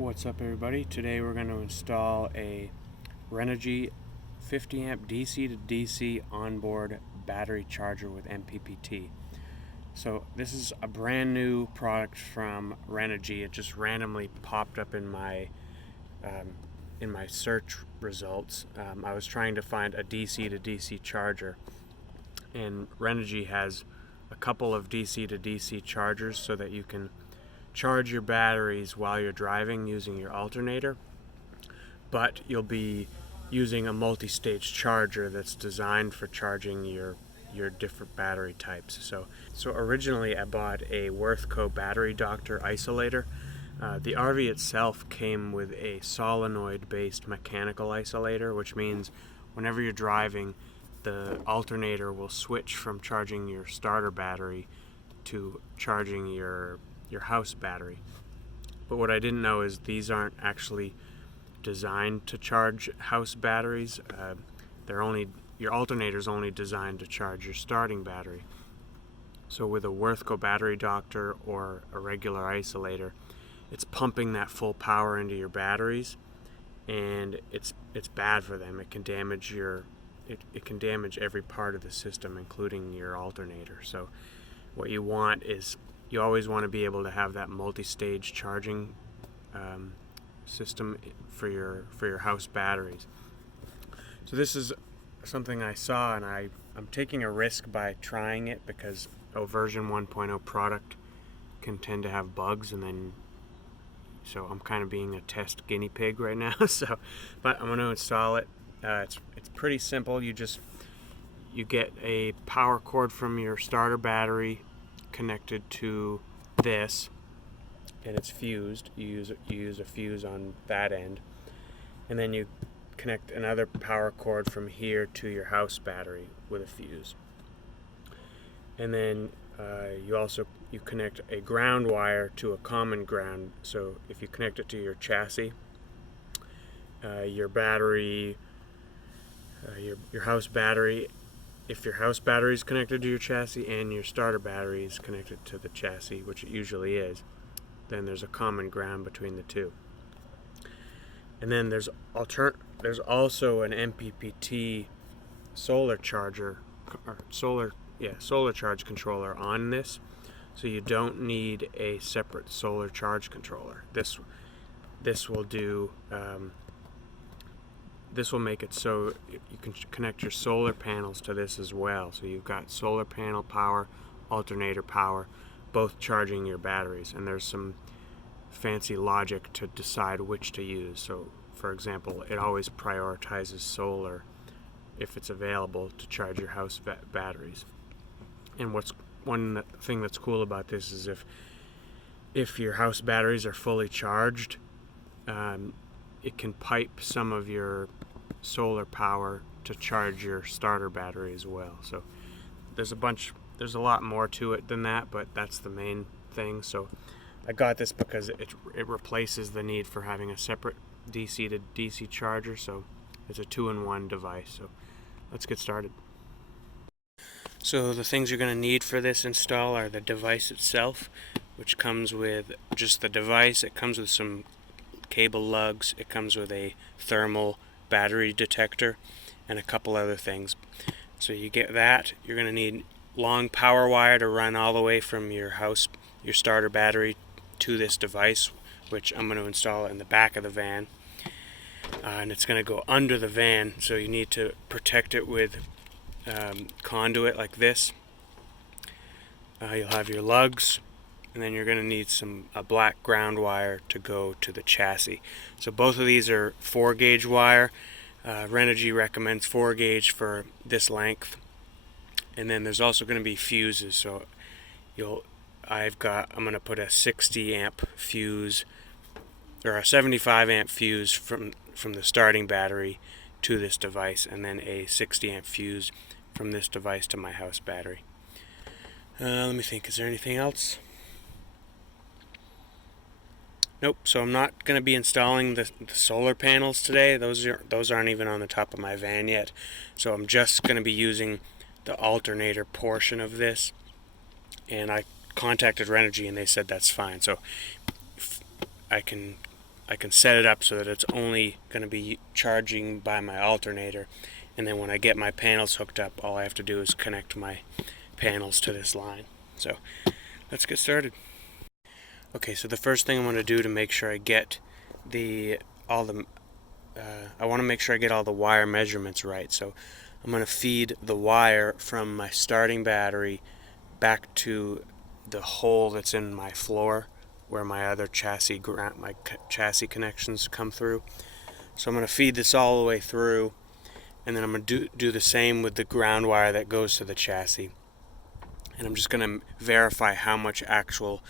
What's up, everybody? Today we're going to install a Renogy 50 amp DC to DC onboard battery charger with MPPT. So this is a brand new product from Renogy. It just randomly popped up in my search results. I was trying to find a DC to DC charger, and Renogy has a couple of DC to DC chargers so that you can charge your batteries while you're driving using your alternator, but you'll be using a multi-stage charger that's designed for charging your different battery types. So originally I bought a Wirthco battery doctor isolator. The RV itself came with a solenoid based mechanical isolator, which means whenever you're driving, the alternator will switch from charging your starter battery to charging your house battery. But what I didn't know is these aren't actually designed to charge house batteries. Your alternator is only designed to charge your starting battery. So with a Wirthco battery doctor or a regular isolator, it's pumping that full power into your batteries, and it's bad for them. It can damage it can damage every part of the system, including your alternator. So what you want is, you always want to be able to have that multi-stage charging system for your house batteries. So this is something I saw, and I'm taking a risk by trying it because a version 1.0 product can tend to have bugs, and so I'm kind of being a test guinea pig right now. But I'm going to install it. It's pretty simple. You get a power cord from your starter battery connected to this, and it's fused. You use a fuse on that end, and then you connect another power cord from here to your house battery with a fuse, and then you connect a ground wire to a common ground. So if you connect it to your chassis, your battery, your house battery, if your house battery is connected to your chassis and your starter battery is connected to the chassis, which it usually is, then there's a common ground between the two. And then there's also an MPPT solar charger, or solar charge controller on this, so you don't need a separate solar charge controller. This will do. This will make it so you can connect your solar panels to this as well. So you've got solar panel power, alternator power, both charging your batteries. And there's some fancy logic to decide which to use. So for example, it always prioritizes solar if it's available to charge your house batteries. And one thing that's cool about this is if your house batteries are fully charged, it can pipe some of your solar power to charge your starter battery as well. So there's a lot more to it than that, but that's the main thing. So I got this because it replaces the need for having a separate DC to DC charger. So it's a two-in-one device. So let's get started. So the things you're going to need for this install are the device itself, which comes with just the device. It comes with some cable lugs, it comes with a thermal battery detector, and a couple other things. So you get that. You're going to need long power wire to run all the way from your starter battery to this device, which I'm going to install in the back of the van, and it's going to go under the van, so you need to protect it with conduit like this. You'll have your lugs, and then you're going to need a black ground wire to go to the chassis. So both of these are 4-gauge wire. Renogy recommends 4-gauge for this length. And then there's also going to be fuses. So I'm going to put a 60 amp fuse or a 75 amp fuse from the starting battery to this device, and then a 60 amp fuse from this device to my house battery. Let me think, is there anything else? Nope. So I'm not going to be installing the solar panels today. Those aren't even on the top of my van yet. So I'm just going to be using the alternator portion of this. And I contacted Renogy and they said that's fine. So I can I can set it up so that it's only going to be charging by my alternator, and then when I get my panels hooked up, all I have to do is connect my panels to this line. So let's get started. Okay, so the first thing I'm going to do to make sure I get I want to make sure I get all the wire measurements right. So I'm going to feed the wire from my starting battery back to the hole that's in my floor where my other chassis connections come through. So I'm going to feed this all the way through, and then I'm going to do the same with the ground wire that goes to the chassis. And I'm just going to verify how much actual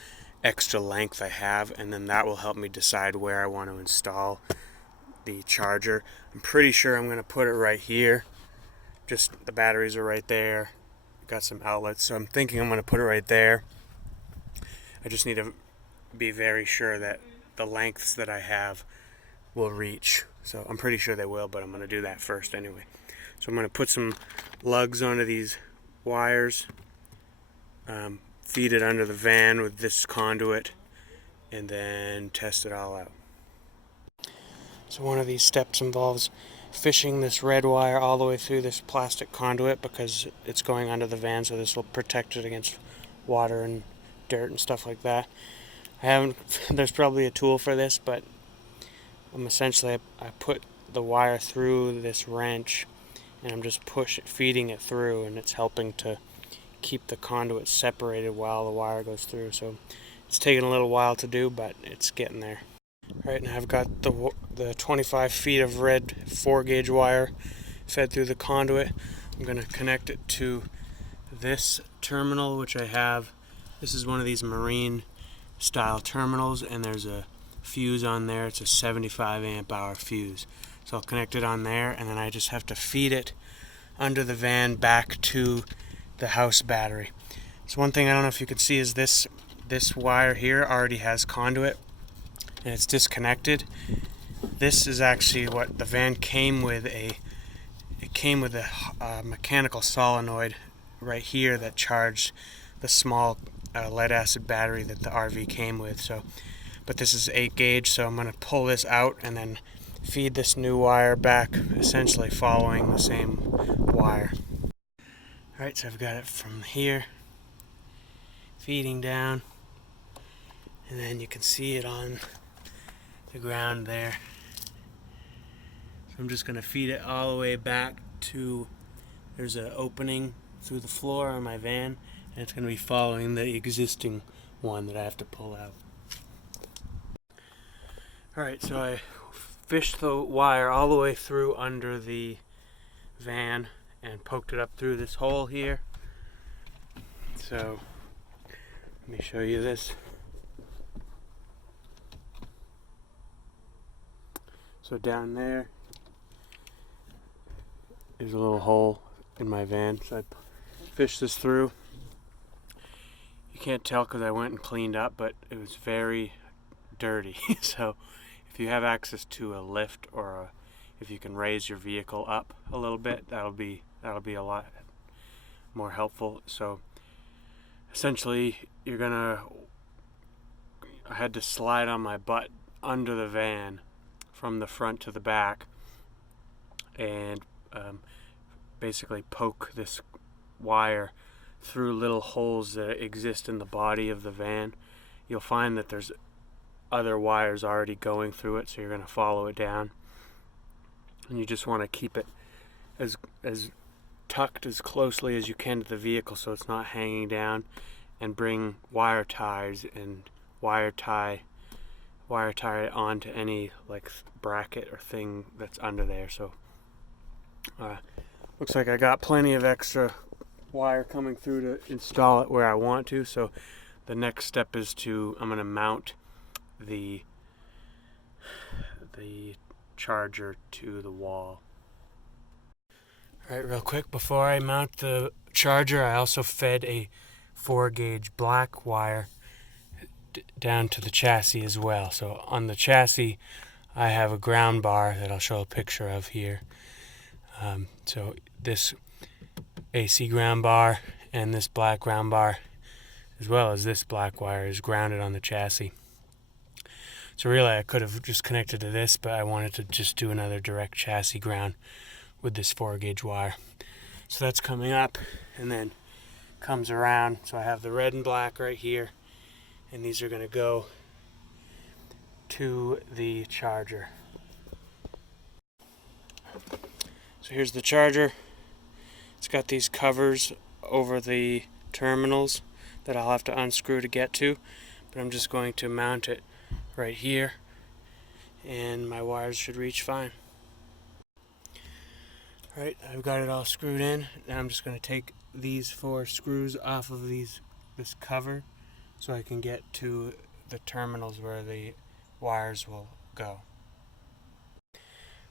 extra length I have, and then that will help me decide where I want to install the charger. I'm pretty sure I'm going to put it right here. Just the batteries are right there. Got some outlets, so I'm thinking I'm going to put it right there. I just need to be very sure that the lengths that I have will reach. So I'm pretty sure they will, but I'm going to do that first anyway. So I'm going to put some lugs onto these wires, feed it under the van with this conduit, and then test it all out. So one of these steps involves fishing this red wire all the way through this plastic conduit because it's going under the van, so this will protect it against water and dirt and stuff like that. There's probably a tool for this, but I put the wire through this wrench and I'm just feeding it through, and it's helping to keep the conduit separated while the wire goes through. So it's taking a little while to do, but it's getting there. Right now I've got the 25 feet of red 4-gauge wire fed through the conduit. I'm going to connect it to this terminal, which I have. This is one of these marine style terminals, and there's a fuse on there. It's a 75 amp hour fuse. So I'll connect it on there, and then I just have to feed it under the van back to the house battery. So one thing I don't know if you can see is this wire here already has conduit, and it's disconnected. This is actually what the van came with. It came with a mechanical solenoid right here that charged the small lead acid battery that the RV came with. But this is 8 gauge, so I'm going to pull this out and then feed this new wire back, essentially following the same wire. Alright, so I've got it from here feeding down, and then you can see it on the ground there. So I'm just going to feed it all the way back to, there's an opening through the floor on my van, and it's going to be following the existing one that I have to pull out. Alright, so I fished the wire all the way through under the van and poked it up through this hole here. So let me show you this. So down there is a little hole in my van, so I fished this through. You can't tell because I went and cleaned up, but it was very dirty. So if you have access to a lift, or if you can raise your vehicle up a little bit, that'll be a lot more helpful. So essentially I had to slide on my butt under the van from the front to the back, and basically poke this wire through little holes that exist in the body of the van. You'll find that there's other wires already going through it, so you're going to follow it down, and you just want to keep it as tucked as closely as you can to the vehicle so it's not hanging down, and bring wire ties and wire tie it onto any like bracket or thing that's under there. So looks like I got plenty of extra wire coming through to install it where I want to. So the next step is I'm going to mount the charger to the wall. Alright, real quick, before I mount the charger, I also fed a 4-gauge black wire down to the chassis as well. So on the chassis I have a ground bar that I'll show a picture of here. So this AC ground bar and this black ground bar, as well as this black wire, is grounded on the chassis. So really I could have just connected to this, but I wanted to just do another direct chassis ground with this 4-gauge wire. So that's coming up and then comes around. So I have the red and black right here, and these are going to go to the charger. So here's the charger. It's got these covers over the terminals that I'll have to unscrew to get to, but I'm just going to mount it right here and my wires should reach fine. Alright, I've got it all screwed in. Now I'm just going to take these 4 screws off of this cover so I can get to the terminals where the wires will go.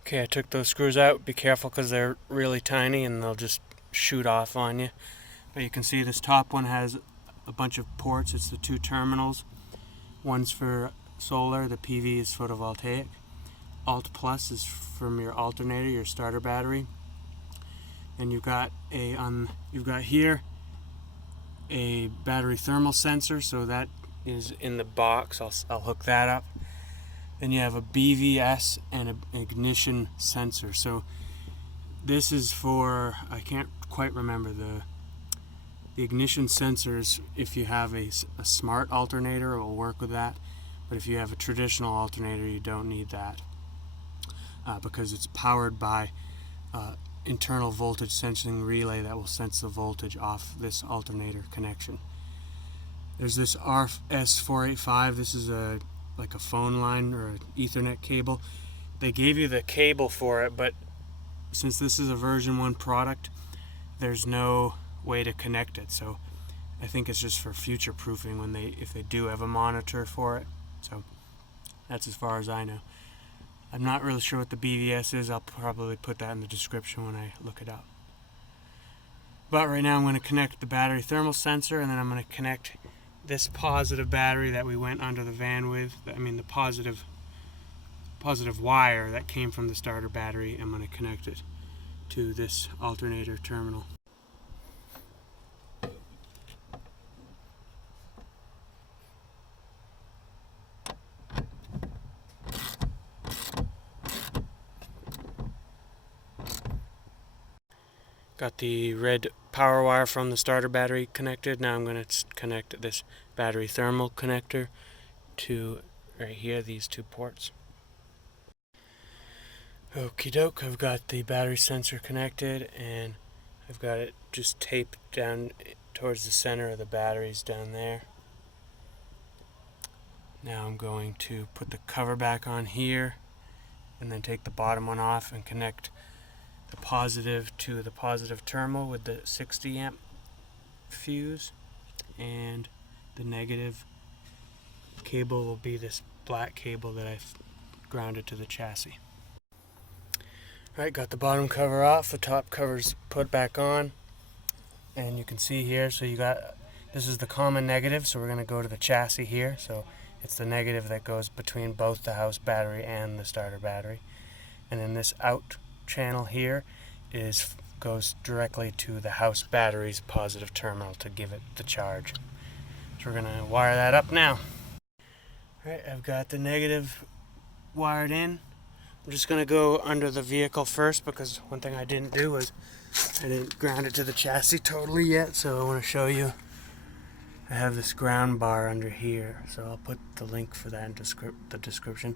Okay, I took those screws out. Be careful because they're really tiny and they'll just shoot off on you. But you can see this top one has a bunch of ports. It's the 2 terminals. One's for solar, the PV is photovoltaic. Alt plus is from your alternator, your starter battery. And you've got here a battery thermal sensor, so that is in the box. I'll hook that up. Then you have a BVS and an ignition sensor. So this is for, I can't quite remember, the ignition sensors. If you have a smart alternator, it will work with that. But if you have a traditional alternator, you don't need that because it's powered by internal voltage sensing relay that will sense the voltage off this alternator connection. There's this RS485. This is like a phone line or an Ethernet cable. They gave you the cable for it, but since this is a version 1 product, there's no way to connect it. So I think it's just for future proofing if they do have a monitor for it. So that's as far as I know. I'm not really sure what the BVS is. I'll probably put that in the description when I look it up. But right now I'm going to connect the battery thermal sensor, and then I'm going to connect this positive battery that we went under the van with. I mean the positive wire that came from the starter battery. I'm going to connect it to this alternator terminal. Got the red power wire from the starter battery connected. Now I'm going to connect this battery thermal connector to right here, these 2 ports. Okie doke, I've got the battery sensor connected and I've got it just taped down towards the center of the batteries down there. Now I'm going to put the cover back on here and then take the bottom one off and connect the positive to the positive terminal with the 60 amp fuse, and the negative cable will be this black cable that I've grounded to the chassis. Alright, got the bottom cover off, the top cover's put back on, and you can see here, so this is the common negative, so we're going to go to the chassis here. So it's the negative that goes between both the house battery and the starter battery, and then this out channel here goes directly to the house battery's positive terminal to give it the charge. So we're going to wire that up now. Alright, I've got the negative wired in. I'm just going to go under the vehicle first because one thing I didn't do was I didn't ground it to the chassis totally yet, so I want to show you. I have this ground bar under here, so I'll put the link for that in the description.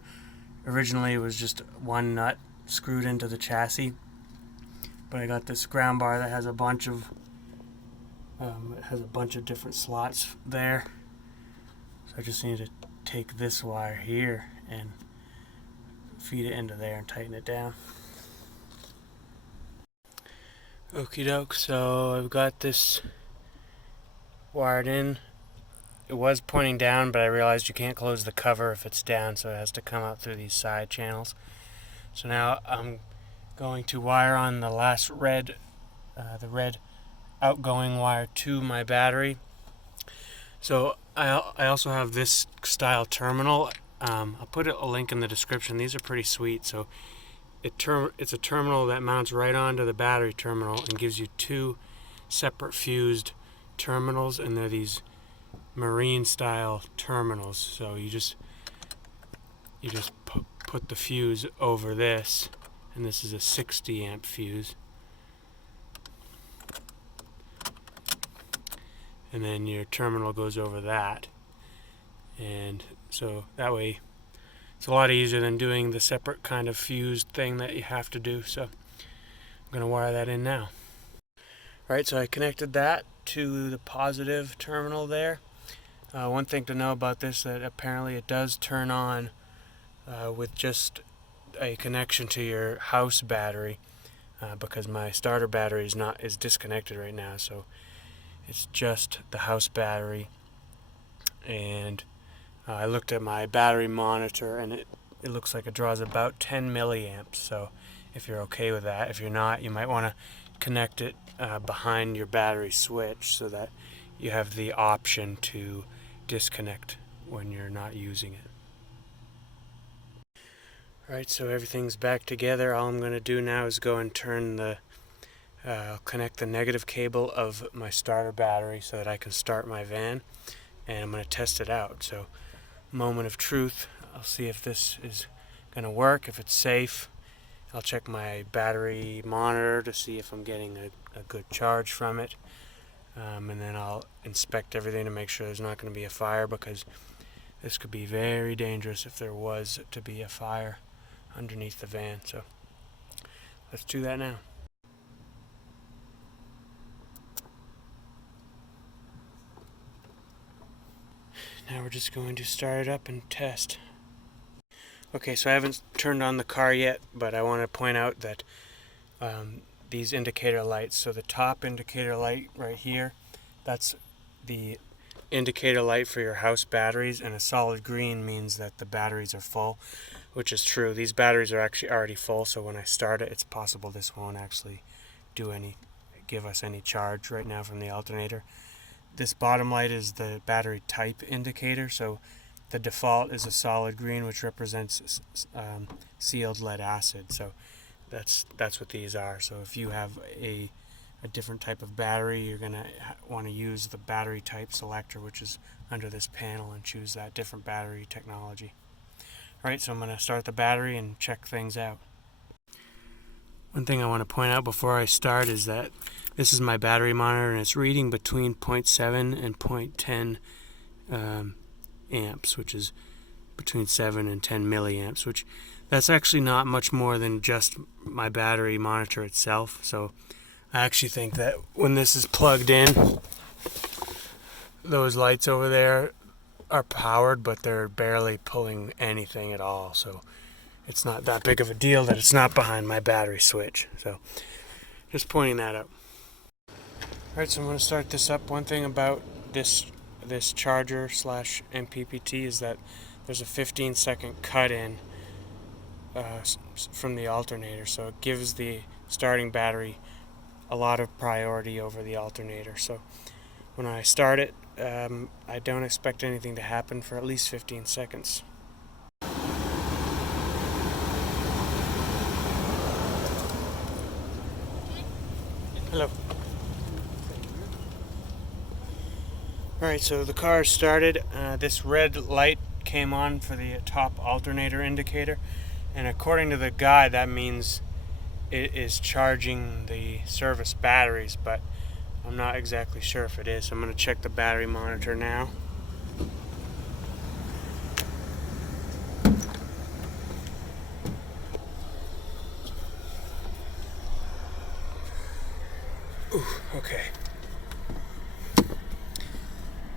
Originally it was just 1 nut screwed into the chassis, but I got this ground bar that has a bunch of different slots there. So I just need to take this wire here and feed it into there and tighten it down. Okie doke, so I've got this wired in. It was pointing down, but I realized you can't close the cover if it's down, so it has to come out through these side channels. So now I'm going to wire on the last red, the red outgoing wire to my battery. So I also have this style terminal. I'll put a link in the description. These are pretty sweet. So it's a terminal that mounts right onto the battery terminal and gives you 2 separate fused terminals, and they're these marine style terminals. So you just, you just put the fuse over this, and this is a 60 amp fuse. And then your terminal goes over that. And so that way it's a lot easier than doing the separate kind of fused thing that you have to do. So I'm going to wire that in now. Alright, so I connected that to the positive terminal there. One thing to know about this, that apparently it does turn on with just a connection to your house battery, because my starter battery is disconnected right now, so it's just the house battery. And I looked at my battery monitor, and it looks like it draws about 10 milliamps. So if you're okay with that, if you're not, you might want to connect it behind your battery switch so that you have the option to disconnect when you're not using it. Alright, so everything's back together. All I'm going to do now is go and turn connect the negative cable of my starter battery so that I can start my van, and I'm going to test it out. So, moment of truth. I'll see if this is going to work, if it's safe. I'll check my battery monitor to see if I'm getting a good charge from it, and then I'll inspect everything to make sure there's not going to be a fire, because this could be very dangerous if there was to be a fire underneath the van. So let's do that now. Now we're just going to start it up and test. Okay, so I haven't turned on the car yet, but I want to point out that these indicator lights, so the top indicator light right here, that's the indicator light for your house batteries, and a solid green means that the batteries are full, which is true. These batteries are actually already full, so when I start it, it's possible this won't actually give us any charge right now from the alternator. This bottom light is the battery type indicator, so the default is a solid green, which represents sealed lead acid. So that's what these are. So if you have a different type of battery, you're going to want to use the battery type selector, which is under this panel, and choose that different battery technology. Alright, so I'm going to start the battery and check things out. One thing I want to point out before I start is that this is my battery monitor, and it's reading between 0.7 and 0.10 amps, which is between 7 and 10 milliamps, which that's actually not much more than just my battery monitor itself. So I actually think that when this is plugged in, those lights over there are powered, but they're barely pulling anything at all. So it's not that big of a deal that it's not behind my battery switch. So just pointing that out. Alright, so I'm going to start this up. One thing about this charger / MPPT is that there's a 15-second cut-in from the alternator, so it gives the starting battery a lot of priority over the alternator. So when I start it, I don't expect anything to happen for at least 15 seconds. Hello. Alright, so the car started. This red light came on for the top alternator indicator, and according to the guide, that means it is charging the service batteries, but I'm not exactly sure if it is. So I'm going to check the battery monitor now. Ooh, okay.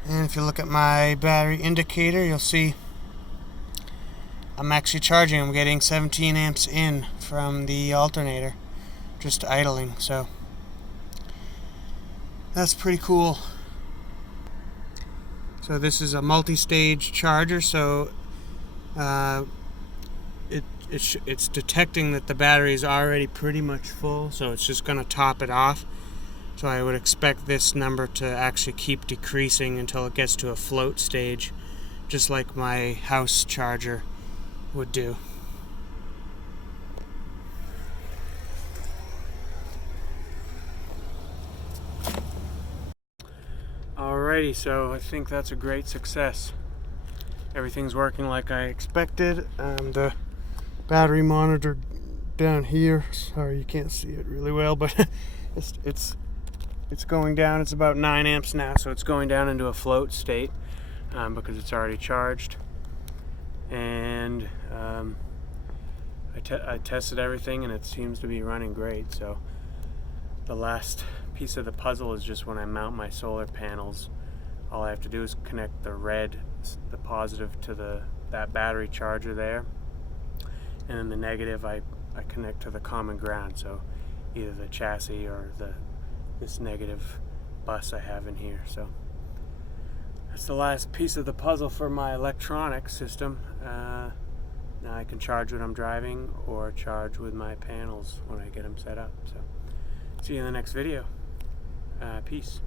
And if you look at my battery indicator, you'll see I'm actually charging. I'm getting 17 amps in from the alternator, just idling. So that's pretty cool. So this is a multi-stage charger, so it's detecting that the battery is already pretty much full, so it's just going to top it off. So I would expect this number to actually keep decreasing until it gets to a float stage, just like my house charger would do. Alrighty, so I think that's a great success. everything's working like I expected. The battery monitor down here, sorry you can't see it really well, but it's going down. It's about 9 amps now, so it's going down into a float state because it's already charged. And I tested everything and it seems to be running great. So the last piece of the puzzle is just when I mount my solar panels, all I have to do is connect the positive to that battery charger there, and then the negative I connect to the common ground, so either the chassis or this negative bus I have in here. So that's the last piece of the puzzle for my electronic system. Now I can charge when I'm driving or charge with my panels when I get them set up. So see you in the next video. Peace.